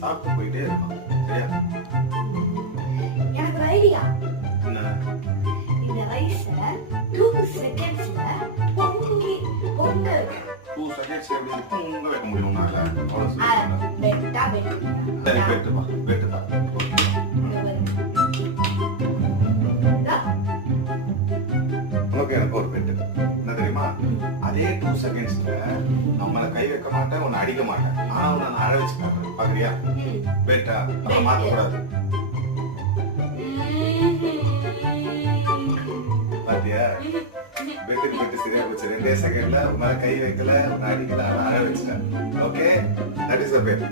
சாப்பிட்டு போயிட்டே இருப்பான். சரியா? எனக்கு ஒரு ஐடியா. என்ன? இந்த ரைஸ 2 செகண்ட்ஸ்ல பொங்கி பொங்க 2 செகண்ட்ஸ் எப்படி பொங்க வைக்க முடியும் உன்னால? அவ்வளவு வெட்டா சரி வெட்டுப்பா. உனக்கு எனக்கு ஒரு பெட்டு. என்ன தெரியுமா? அதே 2 செகண்ட்ஸ்ல நம்மள கை வைக்க மாட்டேன், உன்னை அடிக்க மாட்டேன். ஆனா உன்னை நான் அழ வச்சுக்கிறேன். பாக்குறியா? பெட்டா நம்ம மாத்தக்கூடாது. பாத்தியா? பெட்டுக்கு பெட்டு சரியா போச்சு. 2 செகண்ட்ல உன்னால கை வைக்கல, உன்னை அடிக்கல, ஆனா அழ வச்சுட்டேன். Okay, that is the bed.